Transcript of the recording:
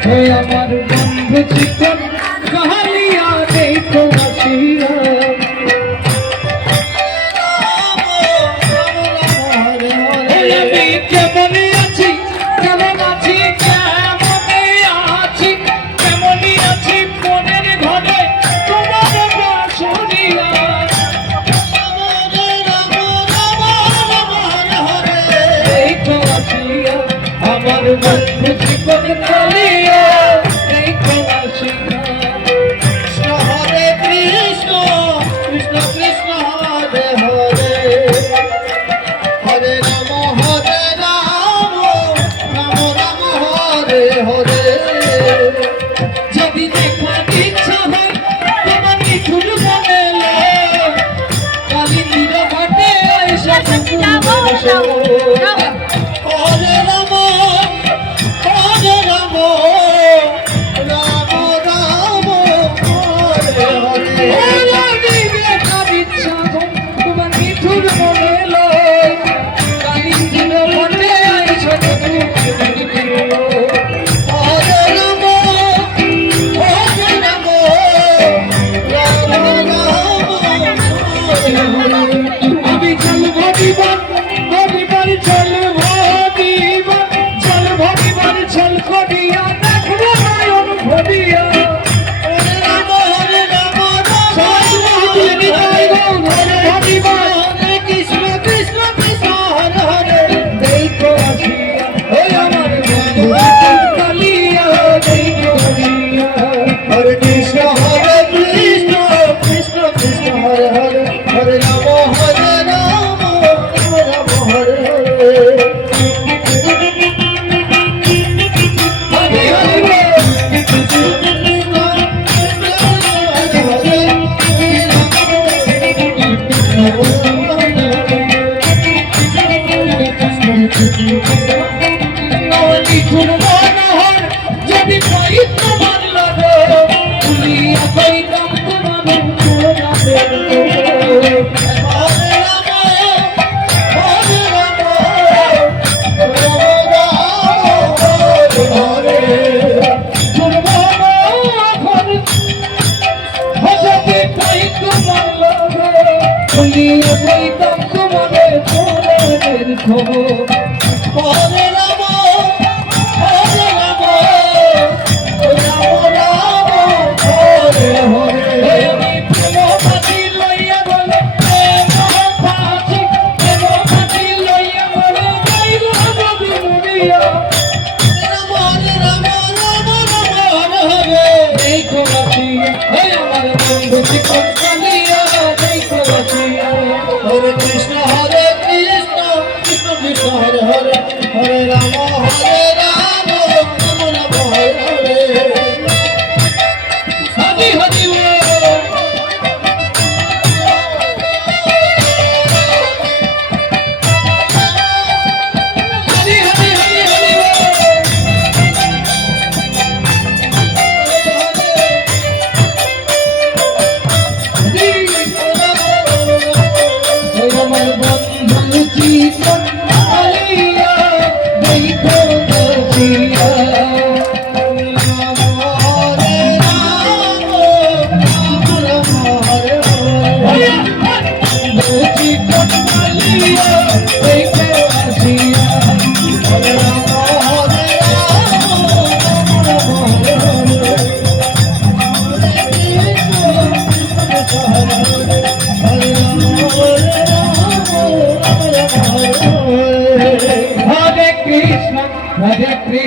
আমার বন্ধু চিকন কাহালিয়া দেখো আসিয়া আমি কেমন আছি কেমন আছি কেমনই আছি কেমনই আছি মনের ঘরে তোমার শুনিয়া দেখো আসিয়া আমার বন্ধু চিকন কালিয়া দেখো আসিয়া হরে কৃষ্ণ কৃষ্ণ কৃষ্ণ হরে হরে হরে রাম রাম রাম হরে হরে যদি দেখার ইচ্ছা হয় তোমার নিঠুর মনে কালী নীরবতে আইসা হরে রাম হরে রাম রাম রাম হরে হরে দেখার ইচ্ছা হয় তোমার নিঠুর মনে কালী নীরবতে আইসা হরে রাম আমি চলবো জীবন পরিবার চলবো জীবন চলবো জীবন চল করিয়া দেখবো নয়ন ভরিয়া কৃষ্ণ কৃষ্ণ কৃষ্ণ হরে হরে দেখো আসিয়া ওই আমার বন্ধু কালিয়া দেখো আসিয়া হরে কৃষ্ণ কৃষ্ণ কৃষ্ণ হরে হরে হরে রাম রাম হরে হরে হরি হরি নিঠুর মনোহর যদি পাই তোমার লাগে ভুলিয়া পাইতাম তোমার ভুলিয়া পাইতাম তোমার খবর হরে রাম হরে রাম হরে হরে আমি প্রেমপাতি লইয়া বলে প্রেমপাতি লইয়া বলে গাইল নদী মুড়িয়া দেখো বাসিয়া হে আমার বন্ধু চিকন কালিয়া দেখো বাসিয়া হরে কৃষ্ণ কৃষ্ণ কৃষ্ণ হরে হরে হরে রাম রাম রাম হরে হরে হরি হরি হরি হরি হরি হরি আমার বন্ধু চিকন কালিয়া দেখো Basia Hare Krishna, Hare Krishna.